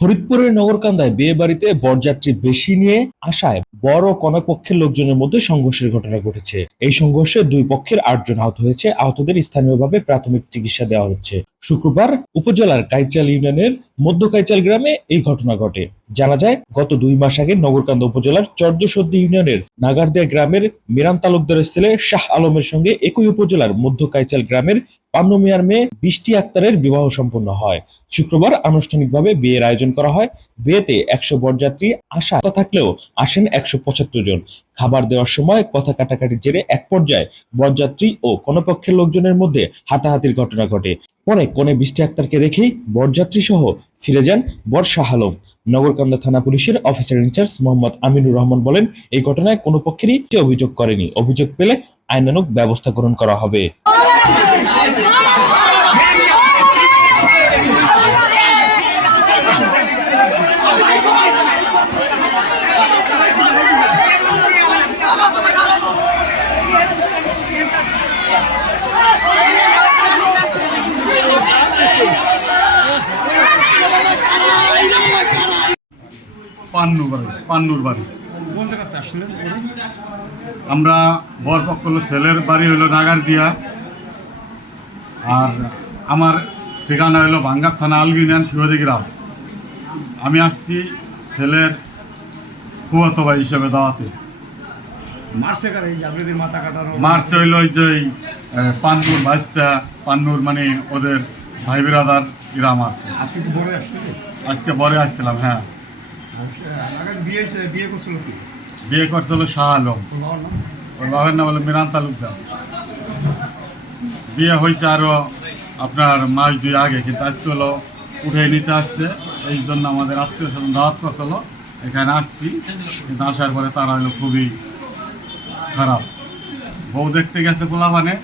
ফরিদপুরের নগরকান্দায় বিয়ে বাড়িতে বরযাত্রী বেশি নিয়ে আসায় বড় কনেপক্ষের লোকজনের মধ্যে সংঘর্ষের ঘটনা ঘটেছে। এই সংঘর্ষে দুই পক্ষের আটজন আহত হয়েছে। আহতদের স্থানীয়ভাবে প্রাথমিক চিকিৎসা দেওয়া হচ্ছে। শুক্রবার উপজেলার কাইচাল ইউনিয়নের মধ্য কাইচাল গ্রামে এই ঘটনা ঘটে। জানা যায়, গত দুই মাস আগে নগরকান্দা উপজেলার চর্যসদ্দি ইউনিয়নের নাগারদিয়া গ্রামের মিরান তালুকদারের ছেলে শাহ আলমের সঙ্গে একই উপজেলার মধ্য কাইচাল গ্রামের পান্নু মিয়ার মেয়ে বৃষ্টি আক্তারের বিবাহ সম্পন্ন হয়। শুক্রবার আনুষ্ঠানিকভাবে বিয়ের আয়োজন করা হয়। বিয়েতে একশো বরযাত্রী আসা থাকলেও আসেন একশো পঁচাত্তর জন। খাবার দেওয়ার সময় কথা কাটাকাটির জেরে এক পর্যায়ে বরযাত্রী ও কনেপক্ষের লোকজনের মধ্যে হাতাহাতির ঘটনা ঘটে। পরে কনে বৃষ্টি আক্তারকে রেখেই বরযাত্রী সহ ফিরে যান বর শাহ আলম। নগরকান্দা থানা পুলিশের অফিসার ইনচার্জ মোহাম্মদ আমিনুর রহমান বলেন, এই ঘটনায় কোনো পক্ষেরই অভিযোগ করেনি। অভিযোগ পেলে আইনানুগ ব্যবস্থা গ্রহণ করা হবে। পান্নু বাড়ি পান্নুর বাড়ি কোন জায়গাতে আসছিলেন আমরা বরপক্ষ হলো ছেলের বাড়ি হলো নাগার দিয়া আর আমার ঠিকানা হলো বাঙ্গার থানা আলগিনিয়ান সুহদি গ্রাম। আমি আসছি ছেলের ফুয়াতো ভাই হিসেবে দাওয়াতে। মার্চে হইল ওই যে পান্নুর ভাইসটা পান্নুর মানে ওদের ভাই বিরাদার গ্রাম আছে আজকে বরে আসছিলাম হ্যাঁ। বিয়ে করছিল শাহ আলম? ওর বাবার নাম হলো মিরান তালুকদার। বিয়ে হয়েছে আরও আপনার মাস দুই আগে, কিন্তু আজকে হলো উঠে নিতে আসছে। এই জন্য আমাদের আত্মীয় স্বজন দাওয়াত করছিল। এখানে আসছি, কিন্তু আসার পরে তারা হলো খুবই খারাপ। বউ দেখতে গেছে পোলাপানে।